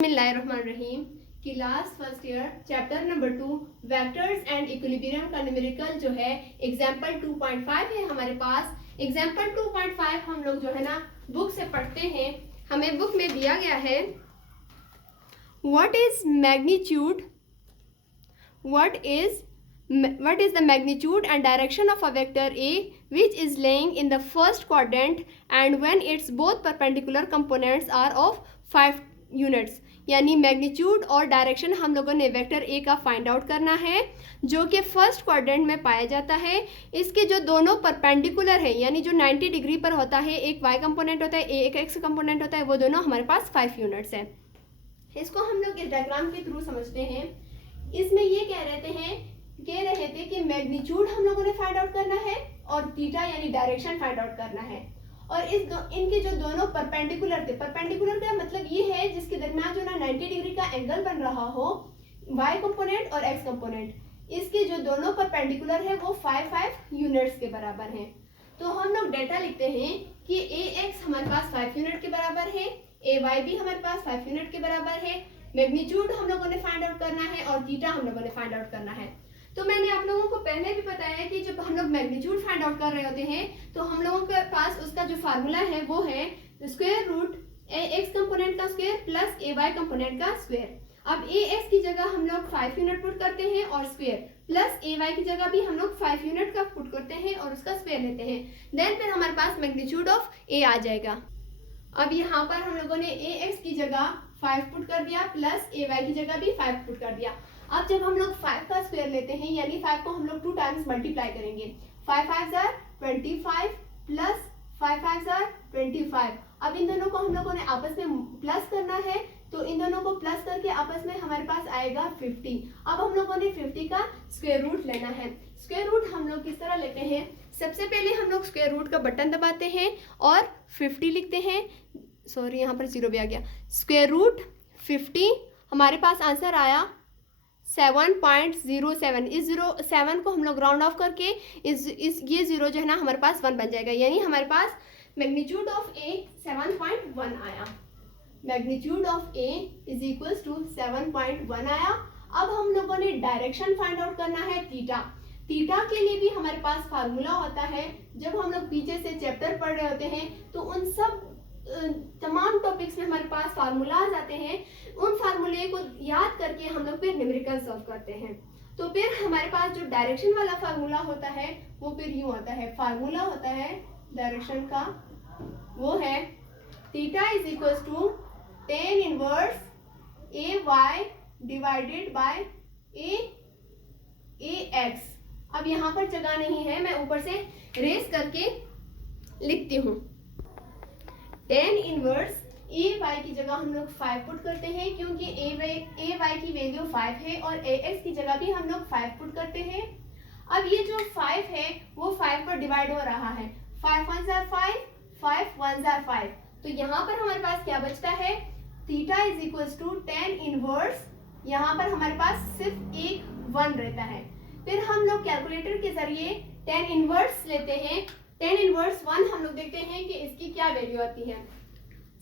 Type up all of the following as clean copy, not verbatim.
बिस्मिल्लाहिर्रहमानिर्रहीम। Class first year chapter number 2 vectors and equilibrium का numerical जो है एग्जाम्पल 2.5 है हमारे पास। एग्जाम्पल 2.5 हम लोग जो है ना बुक से पढ़ते हैं। हमें बुक में दिया गया है what is the magnitude and direction of a vector A which is lying in the first quadrant and when its both perpendicular components are of 5 units. यानी मैग्नीट्यूड और डायरेक्शन हम लोगों ने वेक्टर ए का फाइंड आउट करना है जो कि फर्स्ट क्वाड्रेंट में पाया जाता है। इसके जो दोनों परपेंडिकुलर है यानी जो 90 डिग्री पर होता है, एक वाई कंपोनेंट होता है, एक एक्स कंपोनेंट होता है, वो दोनों हमारे पास 5 यूनिट्स हैं। इसको हम लोग इस डायग्राम के थ्रू समझते हैं। इसमें ये कह रहे थे कि मैग्नीट्यूड हम लोगों ने फाइंड आउट करना है और थीटा यानी डायरेक्शन फाइंड आउट करना है। और इनके जो दोनों परपेंडिकुलर थे, परपेंडिकुलर का मतलब ये है जिसके दरमियान जो ना 90 डिग्री का एंगल बन रहा हो, वाई कंपोनेंट और एक्स कंपोनेंट, इसके जो दोनों परपेंडिकुलर है वो 5 यूनिट्स के बराबर हैं। तो हम लोग डेटा लिखते हैं कि ए एक्स हमारे पास 5 यूनिट के बराबर है, ए वाई भी हमारे पास 5 यूनिट के बराबर है, मैग्नीट्यूड हम लोगों ने फाइंड आउट करना है और थीटा हम लोगों ने फाइंड आउट करना है। तो मैंने आप लोगों को पहले भी बताया कि जब हम लोग मैग्नीट्यूड फाइंड आउट कर रहे होते हैं तो हम लोगों के पास उसका जो फार्मूला है वो है स्क्वायर रूट ए एक्स कंपोनेंट का स्क्वायर प्लस ए वाई कंपोनेंट का स्क्वायर। अब ए एक्स की जगह हम लोग 5 यूनिट पुट करते हैं और स्क्वायर, प्लस ए वाई की जगह भी हम लोग 5 यूनिट का पुट करते हैं और उसका स्क्वायर लेते हैं। देन फिर हमारे पास मैग्नीट्यूड ऑफ ए आ जाएगा। अब यहाँ पर हम लोगों ने ए एक्स की जगह 5 पुट कर दिया प्लस ए वाई की जगह भी 5 पुट कर दिया। अब जब हम लोग 5 का स्क्वायर लेते हैं यानी 5 को हम लोग 2 टाइम्स मल्टीप्लाई करेंगे, 5 5 जार 25 प्लस 5 5 जार 25। अब इन दोनों को हम लोगों ने आपस में प्लस करना है तो इन दोनों को प्लस करके आपस में हमारे पास आएगा 50। अब हम लोगों ने 50 का स्क्वायर रूट लेना है। स्क्वायर रूट हम लोग किस तरह लेते हैं, सबसे पहले हम लोग स्क्वायर रूट का बटन दबाते हैं और 50 लिखते हैं। सॉरी यहाँ पर 0 भी आ गया। स्क्वायर रूट 50 हमारे पास आंसर आया 7.07। इस 7 को हम लोग राउंड ऑफ करके ये 0 जो है ना हमारे पास 1 बन जाएगा, यानी हमारे पास मैग्नीट्यूड ऑफ ए 7.1 आया। Magnitude of A is equals to 7.1 आया। अब हम लोगों ने डायरेक्शन फाइंड आउट करना है थीटा। थीटा के लिए भी हमारे पास फार्मूला होता है। जब हम लोग पीछे से चैप्टर पढ़ रहे होते हैं तो उन सब तमाम टॉपिक्स में हमारे पास फार्मूलाज आते हैं। उन फार्मूले को याद करके हम लोग फिर न्यूमेरिकल सॉल्व करते हैं। तो फिर हमारे पास जो डायरेक्शन वाला फार्मूला होता है वो फिर यूं होता है। फार्मूला होता है डायरेक्शन का, वो है theta is equals to tan inverse A y divided by A x. अब यहाँ पर जगह नहीं है, मैं ऊपर से रेस करके लिखती हूँ। tan इनवर्स ए वाई की जगह हम लोग 5 पुट करते हैं क्योंकि ए वाई की वैल्यू 5 है और ए एक्स की जगह भी हम लोग 5 पुट करते हैं। अब ये जो 5 है वो 5 पर डिवाइड हो रहा है, 5 1 जार 5, 5 1 जार 5। तो यहाँ पर हमारे पास क्या बचता है, theta is equals to tan inverse, यहाँ पर हमारे पास सिर्फ एक 1 रहता है। फिर हम लोग कैलकुलेटर के जरिए tan इनवर्स लेते हैं। tan इनवर्स 1 हम लोग देखते हैं कि इसकी क्या वैल्यू आती है।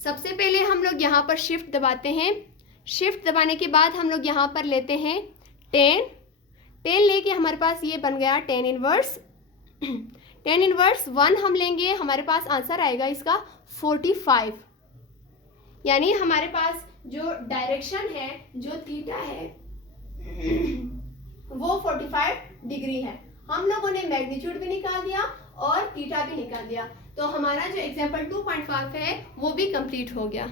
सबसे पहले हम लोग यहाँ पर शिफ्ट दबाते हैं। शिफ्ट दबाने के बाद हम लोग यहाँ पर लेते हैं tan लेके हमारे पास ये बन गया tan इनवर्स। tan इनवर्स 1 हम लेंगे, हमारे पास आंसर आएगा इसका 45। यानी हमारे पास जो डायरेक्शन है, जो थीटा है वो 45 डिग्री है। हम लोगों ने मैग्नीट्यूड भी निकाल दिया और थीटा भी निकाल दिया। तो हमारा जो एग्जाम्पल 2.5 है वो भी कंप्लीट हो गया।